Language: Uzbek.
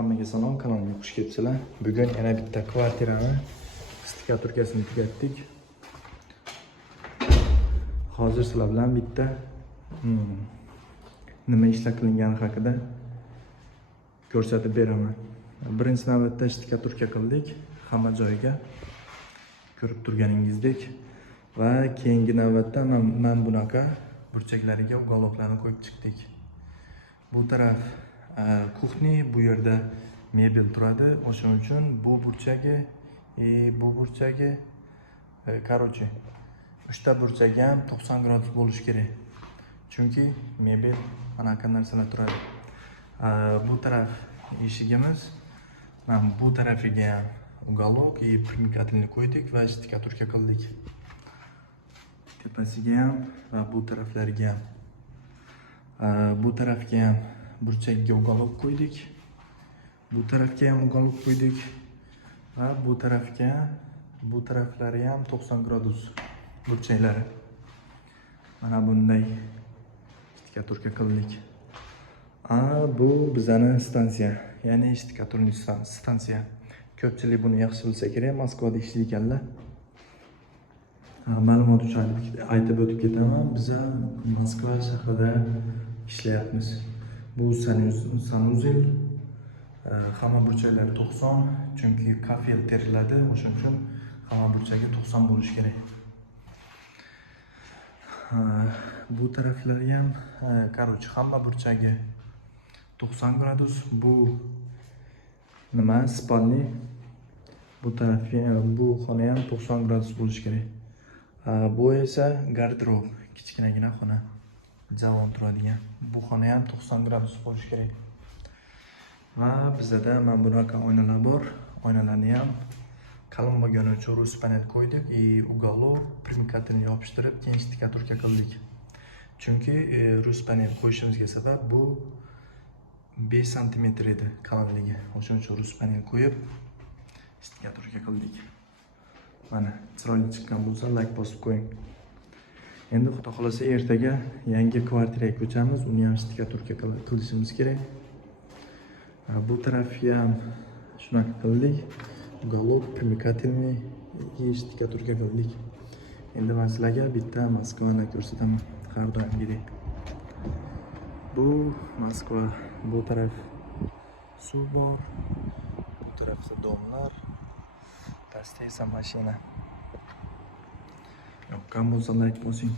Hammaga salom, kanalimga xush kelibsizlar. Bugun yana bitta kvartirani stikaturkasini tugatdik. Hozir sizlar bilan bitta nima ishlar qilingani haqida ko'rsatib beraman. Birinchi navbatda stikaturka qildik hamma joyiga, ko'rib turganingizdek, va keyingi navbatda men bunaqa burchaklariga uголокlarni qo'yib chiqdik. Bu taraf kuxni, bu yerda mebel turadi. O'shuning uchun bu burchagi, короче, uchta burchagi ham 90 gradus bo'lishi kerak. Chunki mebel anaqa narsalar turadi. Bu taraf eshigimiz, mana bu tarafiga ham uголок и примыкательный qo'ydik va stikaturka qildik. Tepasiga ham va bu taraflariga ham. Bu tarafga ham burchakka uголок qo'ydik. Bu tarafga ham uголок qo'ydik. Va bu tarafga, bu taraflari ham 90 gradus burchaklari. Mana bunday stikaturka qildik. Bu bizning stansiya, ya'ni stikaturniy stansiya. Ko'pchilik buni yaxshi bilsa kerak, Moskvada ishlaydiganlar. Ma'lumot uchun aytib o'tib ketaman. Biz Moskva shahrida ishlayapmiz. Bu sanuzel, hamma burchaklari 90, chunki kafel teriladi, o'shuning uchun hamma burchagi 90 bo'lishi kerak. Bu taraflari ham, короче, hamma burchagi 90 gradus. Bu nima, spalni. Bu tarafi, bu xona ham 90 gradus bo'lishi kerak. Bu esa garderob, kichkinagina xona. Javon turadigan. Bu xona ham 90 gradus bo'lishi kerak. Va bizda mana bunaqa oynalar bor. Oynalarni ham qalin bo'lgani uchun rus panel qo'ydik и уголок примыкательный yopishtirib, keyin stikaturka qildik. Chunki rus panel qo'yishimizga sabab bu 5 sm edi qalinligi. O'shuning uchun rus panel qo'yib stikaturka qildik. Mana chiroyli chiqqan bo'lsa like bosib qo'ying. Endi xudo xolasa ertaga yangi kvartiraga ko'chamiz, uni ham stikaturka qilishimiz kerak. Bu tarafga ham shunaqa qildik. Uголок примыкательный и stikaturka qildik. Endi men sizlarga bitta Moskvani ko'rsataman, har doimgidek. Bu Moskva, bu taraf suv bor, bu tarafda domlar, pastda esa mashina. Yoqqan bo'lsa like bosing.